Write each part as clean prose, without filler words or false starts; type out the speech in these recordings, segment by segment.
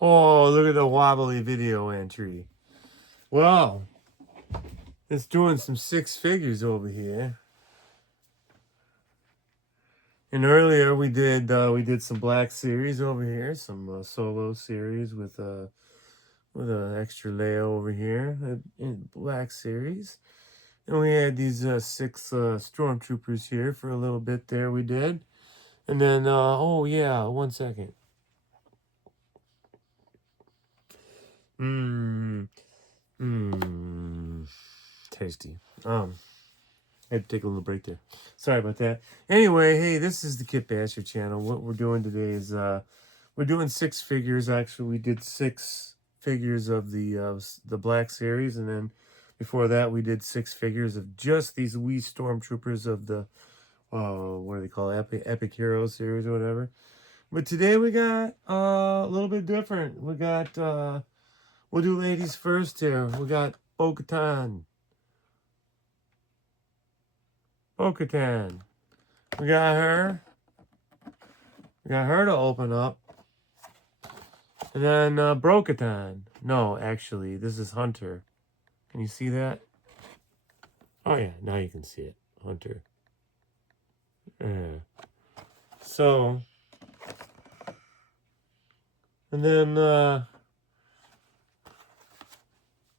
Oh, look at the wobbly video entry. Well, it's doing some six figures over here. And earlier we did some Black Series over here, some solo series with an extra layout over here in Black Series. And we had these six stormtroopers here for a little bit there we did. And then, oh yeah, 1 second. Tasty. I had to take a little break there. Sorry about that. Anyway, hey, this is the Kit Basher channel. What we're doing today is we're doing six figures. Actually, we did six figures of the Black Series, and then before that, we did six figures of just these wee stormtroopers of the what do they call it? Epic Hero series or whatever. But today we got a little bit different. We got we'll do ladies first here. We got Bo-Katan. Bo-Katan. We got her. We got her to open up. And then Bo-Katan. No, actually, this is Hunter. Can you see that? Oh yeah, now you can see it. Hunter. Yeah. So, and then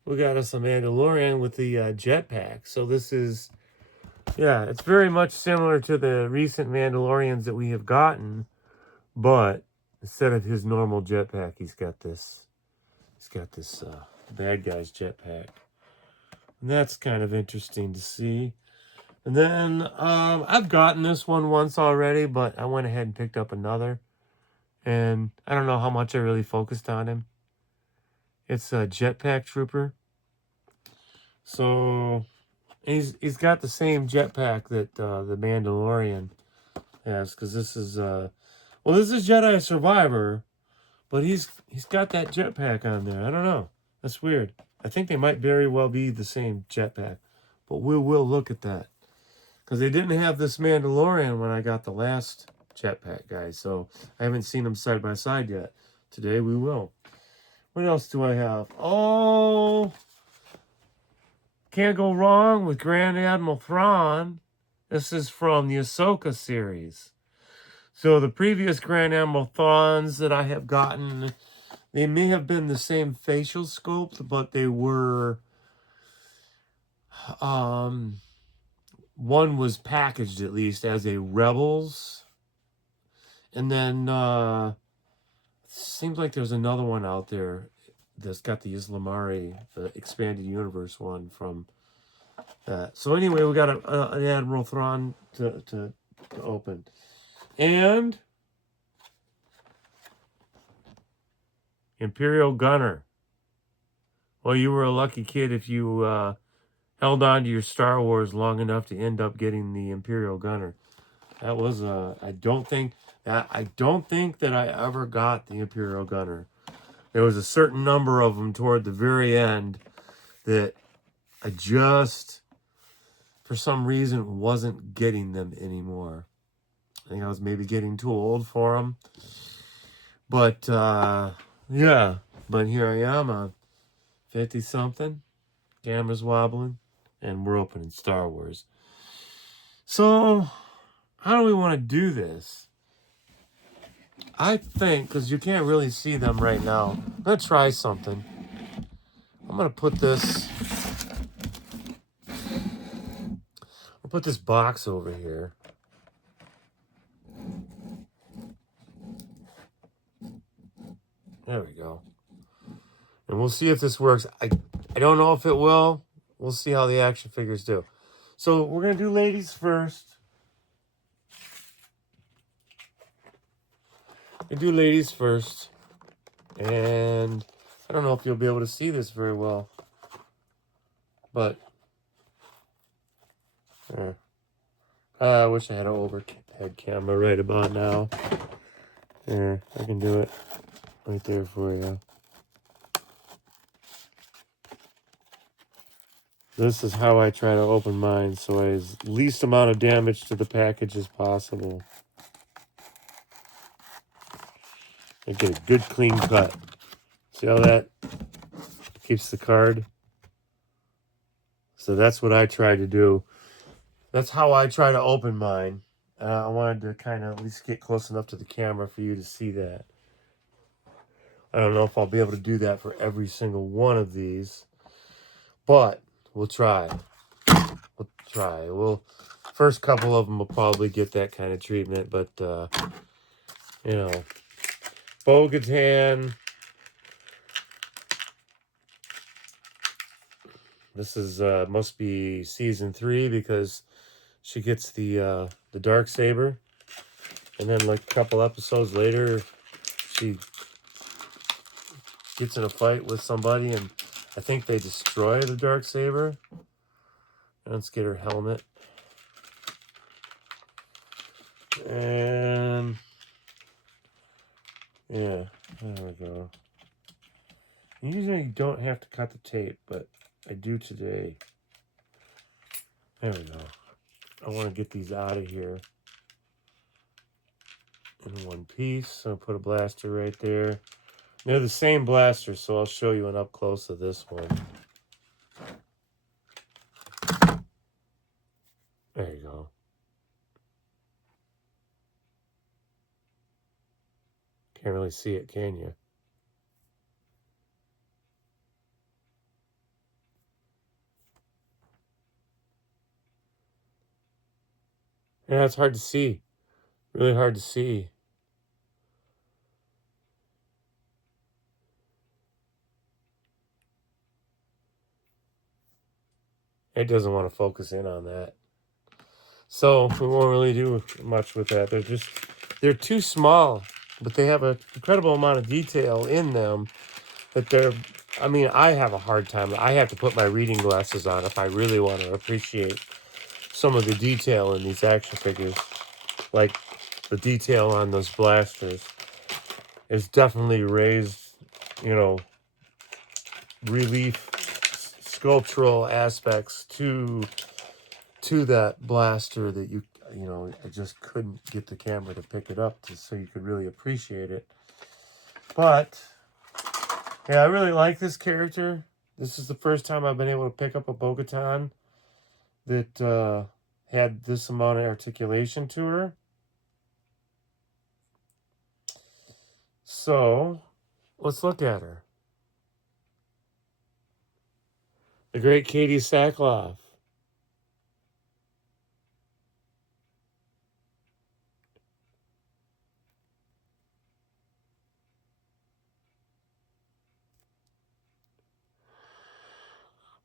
we got us a Manolorian with the jetpack. So this is, yeah, it's very much similar to the recent Mandalorians that we have gotten, but instead of his normal jetpack, he's got this bad guy's jetpack. And that's kind of interesting to see. And then I've gotten this one once already, but I went ahead and picked up another. And I don't know how much I really focused on him. It's a Jetpack Trooper. So he's got the same jetpack that the Mandalorian has, because this is this is Jedi Survivor, but he's got that jetpack on there. I don't know. That's weird. I think they might very well be the same jetpack, but we will look at that, because they didn't have this Mandalorian when I got the last jetpack guy, so I haven't seen them side by side yet. Today we will. What else do I have? Oh, can't go wrong with Grand Admiral Thrawn. This is from the Ahsoka series. So the previous Grand Admiral Thrawns that I have gotten, they may have been the same facial sculpt, but they were one was packaged at least as a Rebels. And then seems like there's another one out there that's got the Islamari, the expanded universe one from that. So anyway, we got an Admiral Thrawn to open. And Imperial Gunner. Well, you were a lucky kid if you held on to your Star Wars long enough to end up getting the Imperial Gunner. That was I don't think that I ever got the Imperial Gunner. There was a certain number of them toward the very end that I just, for some reason, wasn't getting them anymore. I think I was maybe getting too old for them. But, yeah. But here I am, 50-something. Camera's wobbling. And we're opening Star Wars. So, how do we want to do this? I think, because you can't really see them right now, I'm going to try something. I'm going to put this... I'll put this box over here. There we go. And we'll see if this works. I don't know if it will. We'll see how the action figures do. So we're going to do ladies first. We do ladies first. And I don't know if you'll be able to see this very well. But I wish I had an overhead camera right about now. There, I can do it right there for you. This is how I try to open mine, so as least amount of damage to the package as possible. I get a good clean cut. See how that keeps the card? So that's what I try to do. That's how I try to open mine. I wanted to kind of at least get close enough to the camera for you to see that. I don't know if I'll be able to do that for every single one of these, but we'll try. We'll try. First couple of them will probably get that kind of treatment, but you know, Bo-Katan. This is must be season 3 because she gets the dark saber, and then like a couple episodes later, she gets in a fight with somebody, and I think they destroy the dark saber. Let's get her helmet, and yeah, there we go. Usually you don't have to cut the tape, but I do today. There we go. I want to get these out of here in one piece. So I'll put a blaster right there. They're the same blaster, so I'll show you an up close of this one. There you go. Can't really see it, can you? Yeah, it's hard to see. Really hard to see. It doesn't want to focus in on that. So we won't really do much with that. They're too small, but they have an incredible amount of detail in them that I have a hard time. I have to put my reading glasses on if I really want to appreciate some of the detail in these action figures. Like the detail on those blasters is definitely raised, relief, sculptural aspects to that blaster that I just couldn't get the camera to pick it up so you could really appreciate it. But yeah, I really like this character. This is the first time I've been able to pick up a Bo-Katan that had this amount of articulation to her. So let's look at her. The great Katie Sackhoff.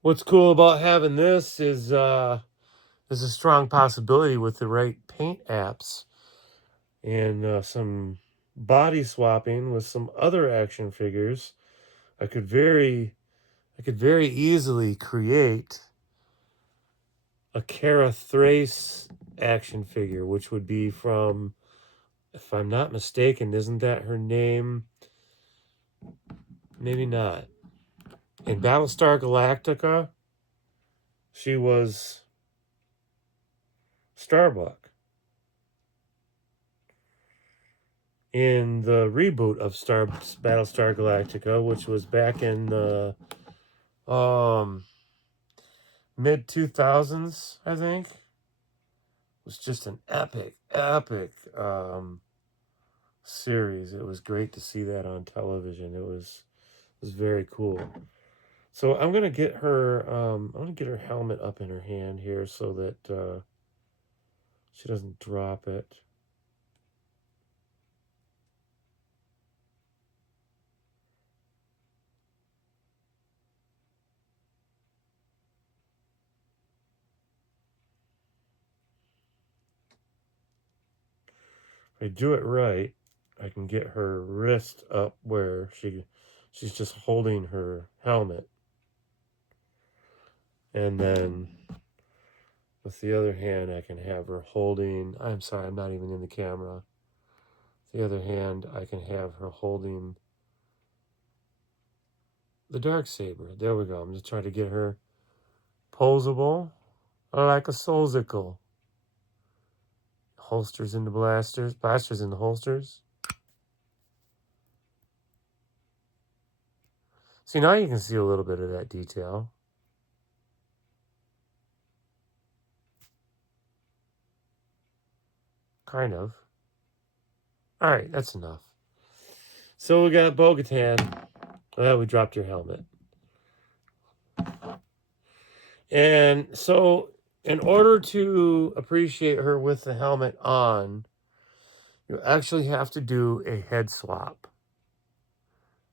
What's cool about having this is there's a strong possibility with the right paint apps and some body swapping with some other action figures. I could very easily create a Cara Thrace action figure, which would be from, if I'm not mistaken, isn't that her name? Maybe not. In Battlestar Galactica, she was Starbuck. In the reboot of Battlestar Galactica, which was back in the mid 2000s, I think, it was just an epic series. It was great to see that on television. It was very cool. So I'm gonna get her helmet up in her hand here so that she doesn't drop it. If I do it right, I can get her wrist up where she's just holding her helmet. And then with the other hand, I can have her holding, I'm sorry, I'm not even in the camera. The other hand, I can have her holding the darksaber. There we go. I'm just trying to get her posable like a soulsicle. Holsters into blasters in the holsters. See, now you can see a little bit of that detail. Kind of. All right, that's enough. So we got Bo-Katan. Well, we dropped your helmet. And so in order to appreciate her with the helmet on, you actually have to do a head swap.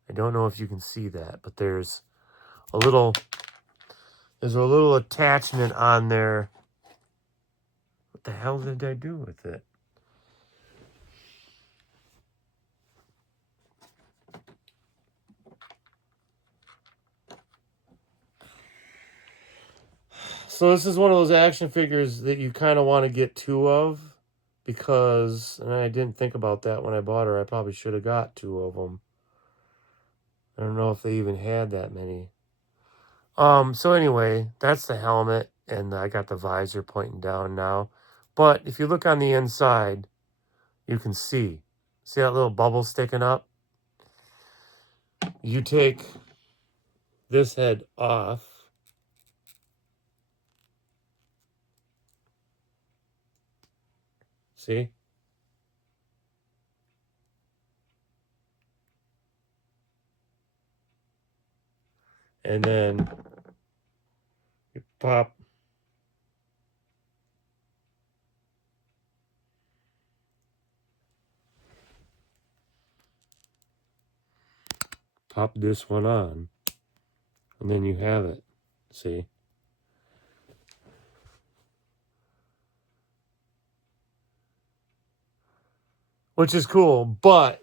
I don't know if you can see that, but there's a little attachment on there. What the hell did I do with it? So this is one of those action figures that you kind of want to get two of, because, and I didn't think about that when I bought her. I probably should have got two of them. I don't know if they even had that many. So anyway, that's the helmet, and I got the visor pointing down now. But if you look on the inside, you can see that little bubble sticking up? You take this head off. See? And then you pop this one on, and then you have it. See? Which is cool, but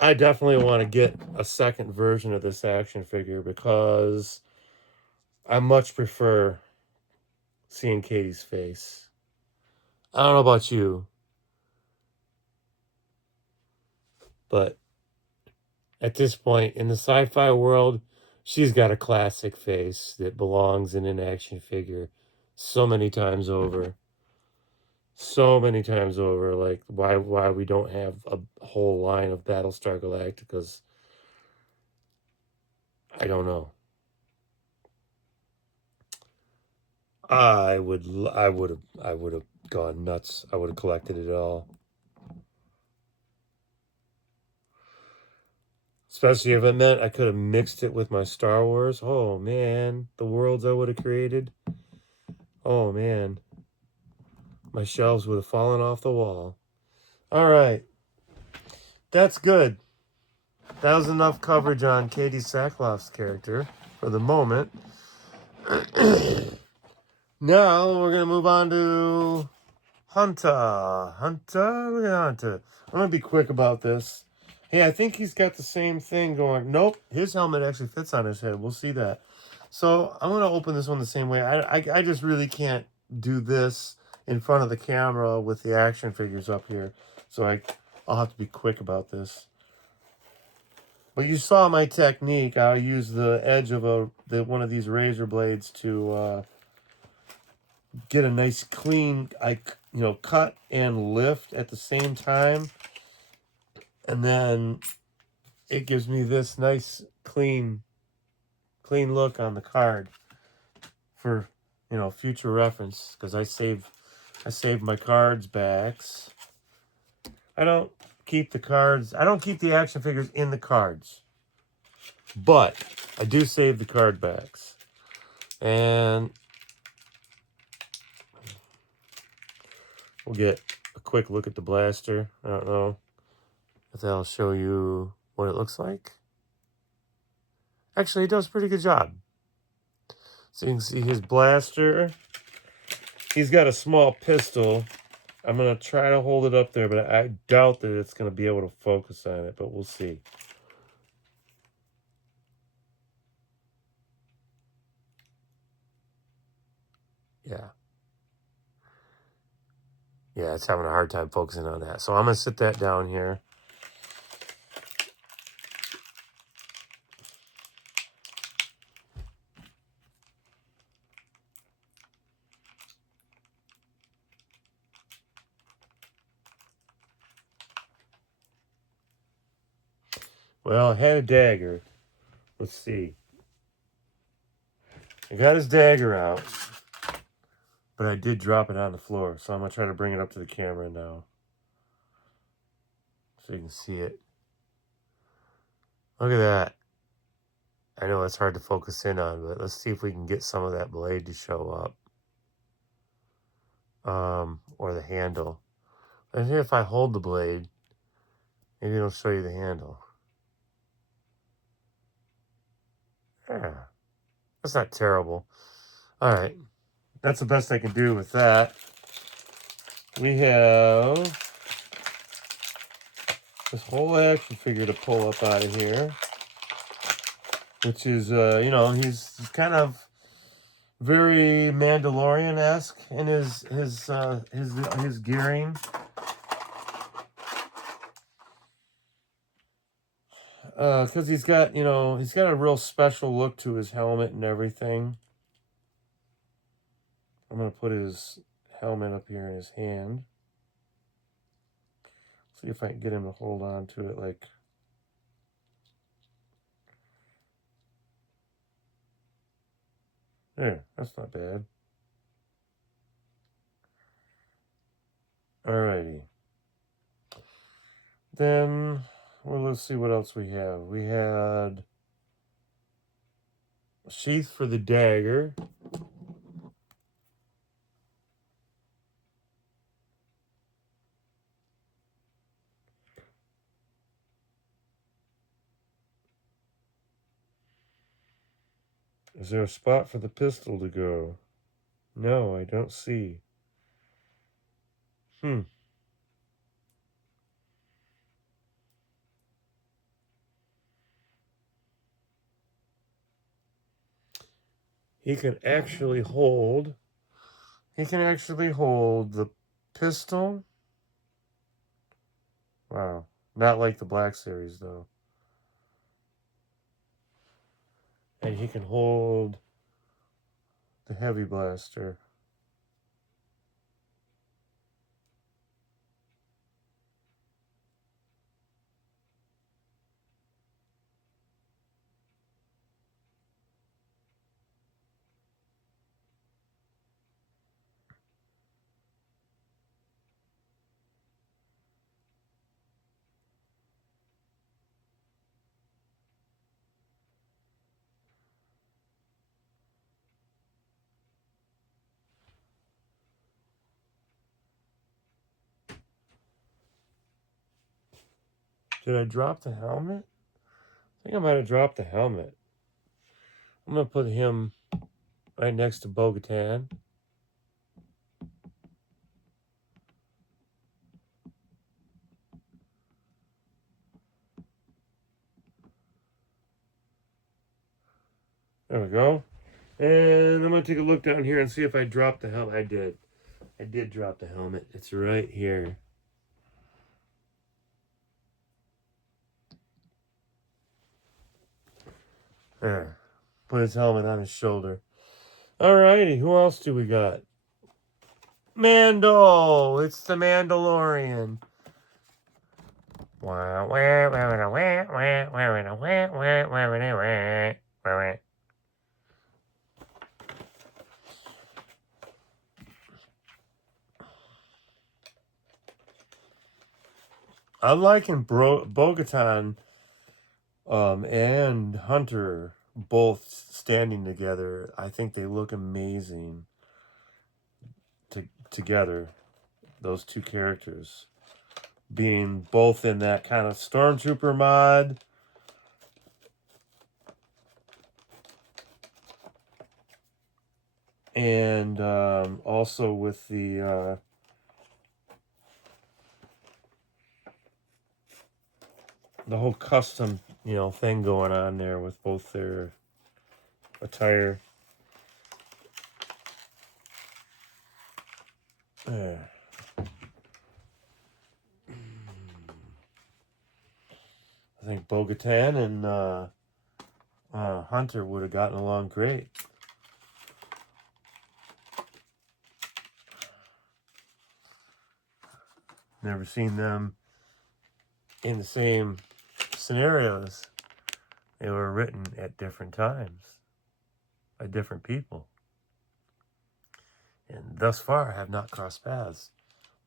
I definitely want to get a second version of this action figure because I much prefer seeing Katie's face. I don't know about you, but at this point in the sci-fi world, she's got a classic face that belongs in an action figure so many times over. So many times over. Like, why we don't have a whole line of Battlestar Galacticas, I don't know. I would have gone nuts. I would have collected it all. Especially if it meant I could have mixed it with my Star Wars. Oh man, the worlds I would have created. Oh man, my shelves would have fallen off the wall. All right, that's good. That was enough coverage on Katie Sackhoff's character for the moment. Now we're gonna move on to Hunter. Look at Hunter. I'm gonna be quick about this. Hey, I think he's got the same thing going. Nope, his helmet actually fits on his head. We'll see that. So I'm gonna open this one the same way. I just really can't do this in front of the camera with the action figures up here. So I'll have to be quick about this. But you saw my technique. I use the edge of one of these razor blades to get a nice clean, cut and lift at the same time, and then it gives me this nice clean look on the card for future reference, because I save my cards backs. I don't keep the action figures in the cards, but I do save the card backs. And we'll get a quick look at the blaster. I don't know if that'll show you what it looks like. Actually, it does a pretty good job. So you can see his blaster. He's got a small pistol. I'm going to try to hold it up there, but I doubt that it's going to be able to focus on it, but we'll see. Yeah. Yeah, it's having a hard time focusing on that. So I'm going to sit that down here. Well, I had a dagger. Let's see. I got his dagger out, but I did drop it on the floor, so I'm going to try to bring it up to the camera now so you can see it. Look at that. I know it's hard to focus in on, but let's see if we can get some of that blade to show up. Or the handle. And here, if I hold the blade, maybe it'll show you the handle. Yeah, that's not terrible. All right, that's the best I can do with that. We have this whole action figure to pull up out of here, which is, you know, he's kind of very Mandalorian-esque in his gearing. Because he's got, you know, he's got a real special look to his helmet and everything. I'm going to put his helmet up here in his hand. See if I can get him to hold on to it like... There, that's not bad. Alrighty. Then, well, let's see what else we have. We had a sheath for the dagger. Is there a spot for the pistol to go? No, I don't see. He can actually hold the pistol. Wow. Not like the Black Series, though. And he can hold the heavy blaster. Did I drop the helmet? I think I might have dropped the helmet. I'm going to put him right next to Bo-Katan. There we go. And I'm going to take a look down here and see if I dropped the helmet. I did. I did drop the helmet. It's right here. There. Put his helmet on his shoulder. Alrighty, who else do we got? Mando! It's the Mandalorian. I'm liking Bo-Katan and Hunter both standing together. I think they look amazing together. Those two characters being both in that kind of stormtrooper mod. And also with the whole custom, you know, thing going on there with both their attire. There. I think Bo-Katan and Hunter would have gotten along great. Never seen them in the same scenarios, they were written at different times by different people. And thus far have not crossed paths.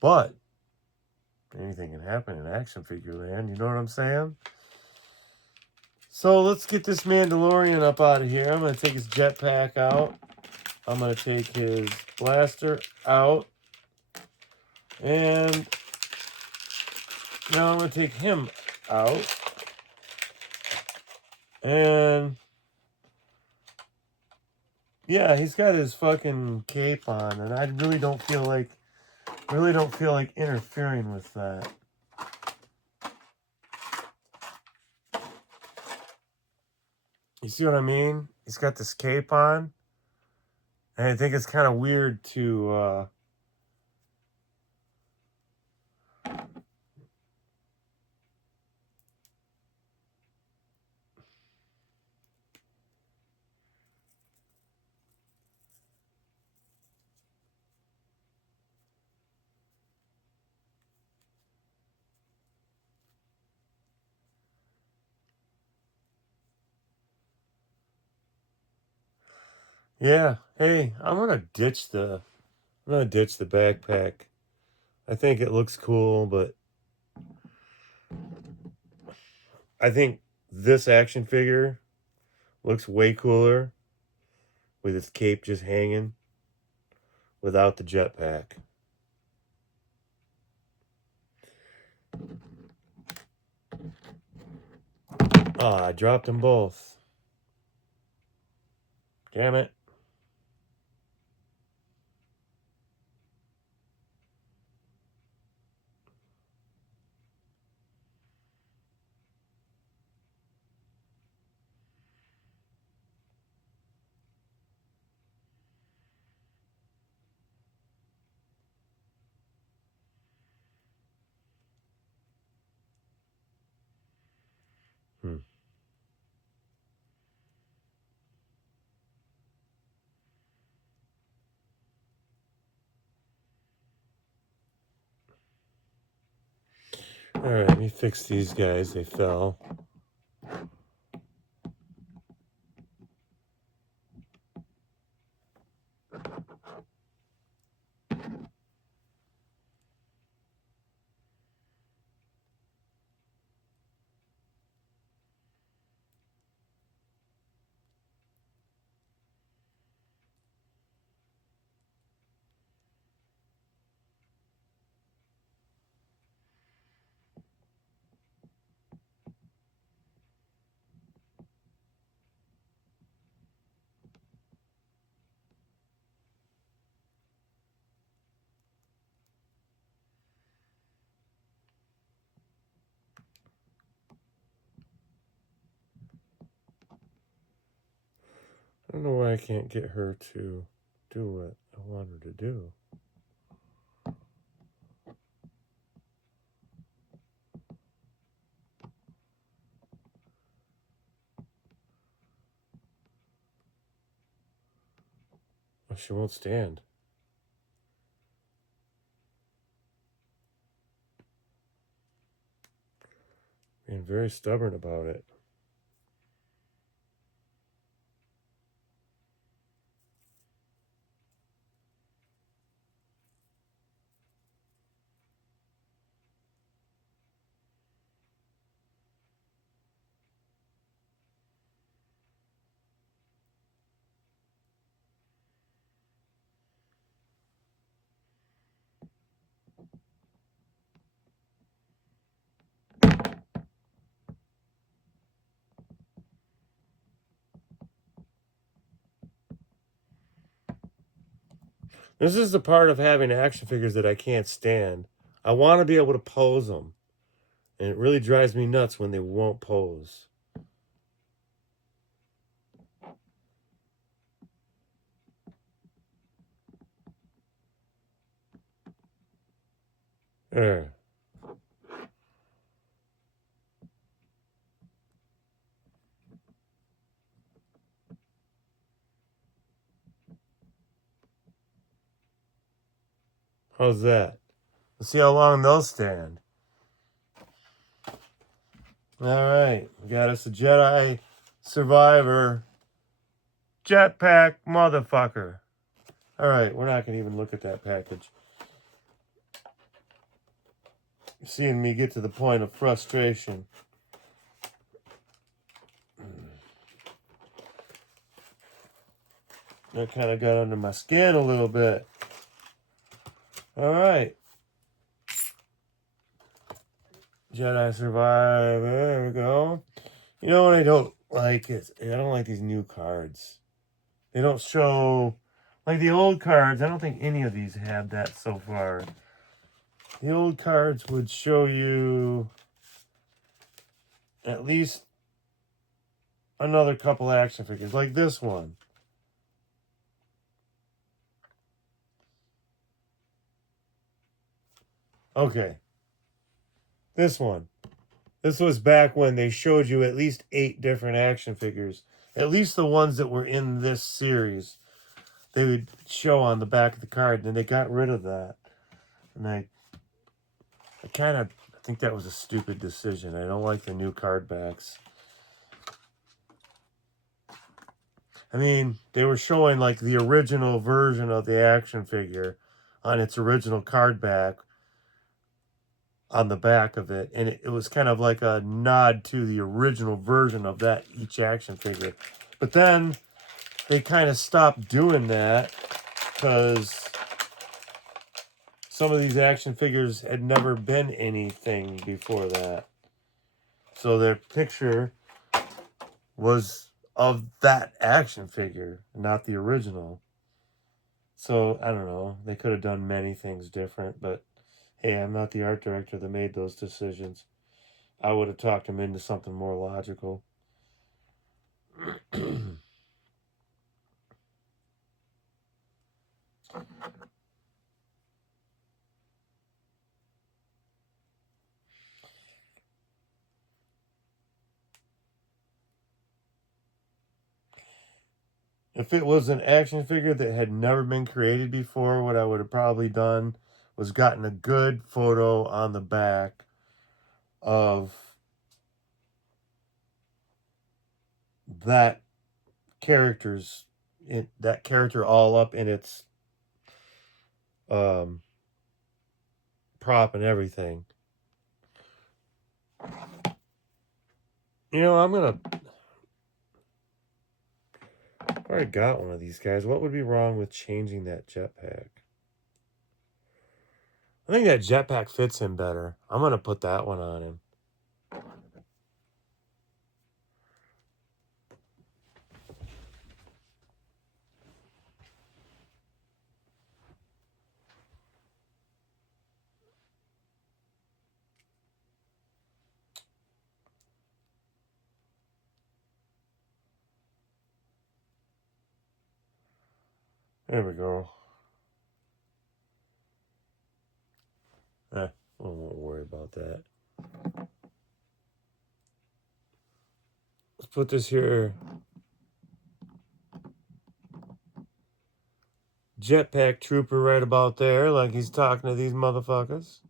But anything can happen in action figure land, you know what I'm saying? So let's get this Mandalorian up out of here. I'm going to take his jetpack out. I'm going to take his blaster out. And now I'm going to take him out. And yeah, he's got his fucking cape on, and I really don't feel like interfering with that. You see what I mean? He's got this cape on, and I think it's kind of weird to yeah. Hey, I'm gonna ditch the backpack. I think it looks cool, but I think this action figure looks way cooler with its cape just hanging without the jetpack. Ah, I dropped them both. Damn it. Alright, let me fix these guys. They fell. I don't know why I can't get her to do what I want her to do. Well, she won't stand. Being very stubborn about it. This is the part of having action figures that I can't stand. I want to be able to pose them. And it really drives me nuts when they won't pose. There. How's that? Let's see how long they'll stand. All right, we got us a Jedi Survivor Jetpack motherfucker. All right, we're not going to even look at that package. You're seeing me get to the point of frustration. That kind of got under my skin a little bit. All right. Jedi Survivor. There we go. You know what I don't like is I don't like these new cards. They don't show like the old cards. I don't think any of these had that so far. The old cards would show you at least another couple action figures, like this one. Okay. This one. This was back when they showed you at least 8 different action figures. At least the ones that were in this series. They would show on the back of the card, and then they got rid of that. And I think that was a stupid decision. I don't like the new card backs. I mean, they were showing like the original version of the action figure on its original card back on the back of it. And it was kind of like a nod to the original version of that each action figure. But then they kind of stopped doing that because some of these action figures had never been anything before that. So their picture was of that action figure, not the original. So, I don't know. They could have done many things different, but hey, I'm not the art director that made those decisions. I would have talked them into something more logical. If it was an action figure that had never been created before, what I would have probably done was gotten a good photo on the back of that that character all up in its prop and everything. You know, I've already got one of these guys. What would be wrong with changing that jetpack? I think that jetpack fits him better. I'm going to put that one on him. There we go. I won't worry about that. Let's put this here. Jetpack Trooper right about there, like he's talking to these motherfuckers.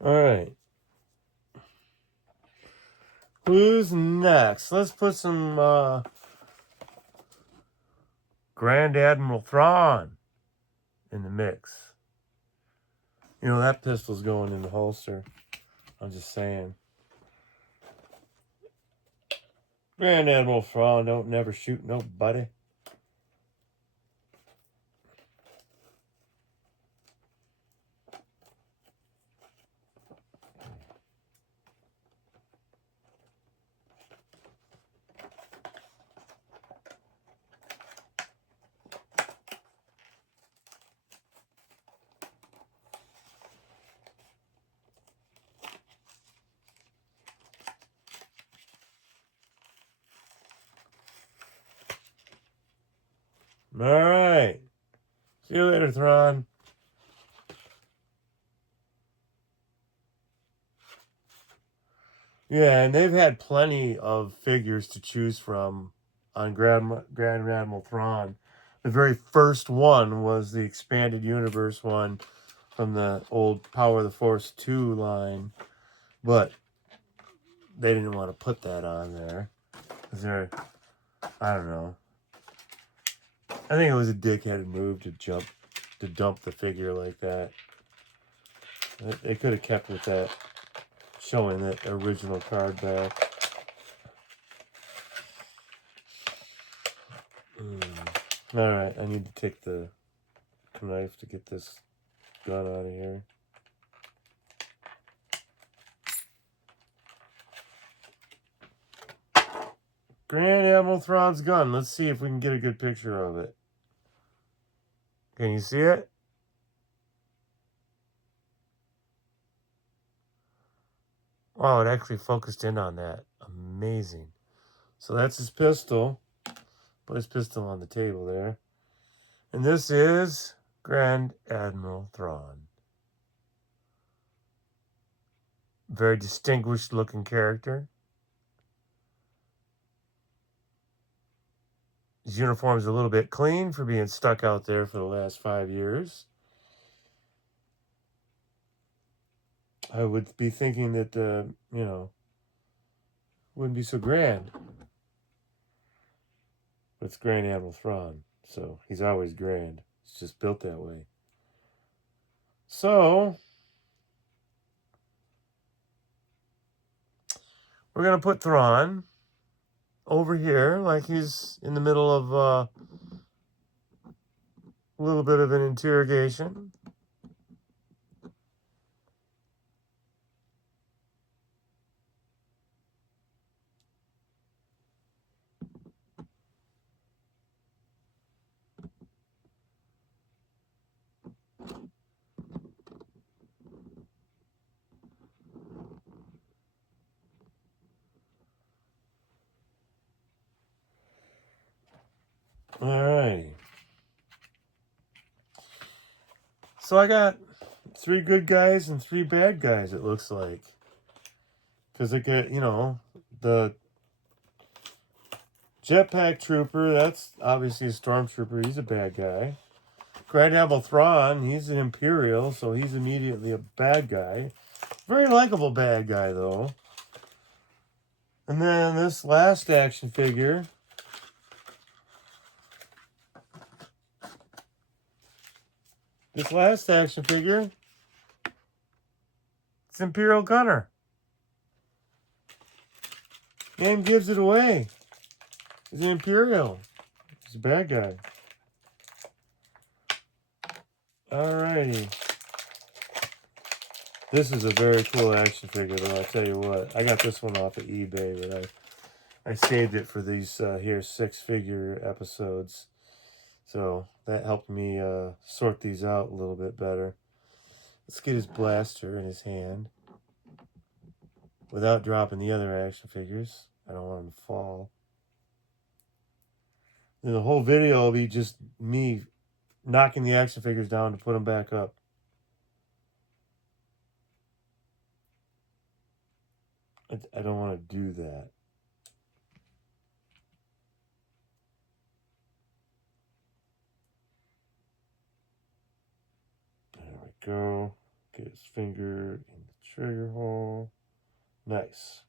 Alright. Who's next? Let's put some Grand Admiral Thrawn in the mix. You know, that pistol's going in the holster. I'm just saying. Grand Admiral Thrawn don't never shoot nobody. All right. See you later, Thrawn. Yeah, and they've had plenty of figures to choose from on Grand Admiral Thrawn. The very first one was the expanded universe one from the old Power of the Force 2 line, but they didn't want to put that on there. Is there? I don't know. I think it was a dickheaded move to dump the figure like that. They could have kept with that, showing that original card back. All right, I need to take the knife to get this gun out of here. Grand Admiral Thrawn's gun. Let's see if we can get a good picture of it. Can you see it? Oh, it actually focused in on that. Amazing. So that's his pistol. Put his pistol on the table there. And this is Grand Admiral Thrawn. Very distinguished looking character. His uniform is a little bit clean for being stuck out there for the last 5 years. I would be thinking that, wouldn't be so grand. But it's Grand Admiral Thrawn, so he's always grand. It's just built that way. So, we're going to put Thrawn over here like he's in the middle of a little bit of an interrogation. Alrighty. So I got 3 good guys and 3 bad guys, it looks like. Because I get, the Jetpack Trooper, that's obviously a Stormtrooper. He's a bad guy. Grand Admiral Thrawn, he's an Imperial, so he's immediately a bad guy. Very likable bad guy, though. And then this last action figure. It's Imperial Gunner. Name gives it away. He's an Imperial. He's a bad guy. Alrighty. This is a very cool action figure, though, I'll tell you what. I got this one off of eBay, but I saved it for these here 6-figure episodes. So that helped me sort these out a little bit better. Let's get his blaster in his hand without dropping the other action figures. I don't want him to fall. And the whole video will be just me knocking the action figures down to put them back up. I don't want to do that. There we go. Get his finger in the trigger hole. Nice.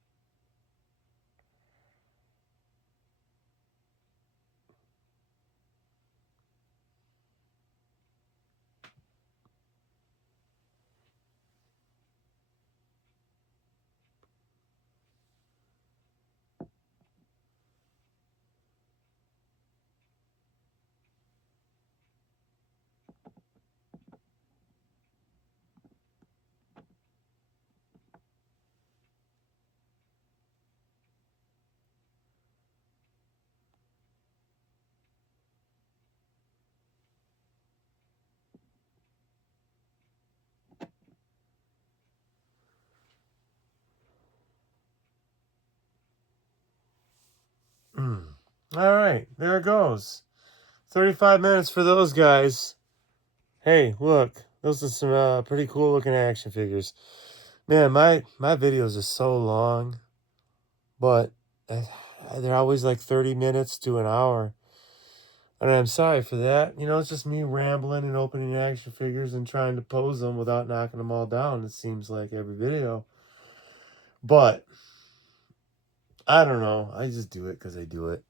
All right, there it goes. 35 minutes for those guys. Hey, look. Those are some pretty cool looking action figures. Man, my videos are so long. But they're always like 30 minutes to an hour. And I'm sorry for that. You know, it's just me rambling and opening action figures and trying to pose them without knocking them all down. It seems like every video. But I don't know. I just do it because I do it.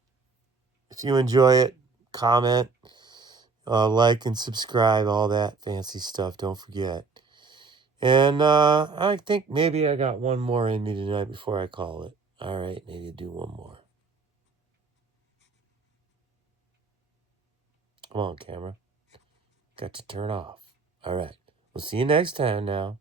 If you enjoy it, comment, like, and subscribe. All that fancy stuff. Don't forget. And I think maybe I got one more in me tonight before I call it. All right, maybe do one more. Come on, camera. Got to turn off. All right. We'll see you next time now.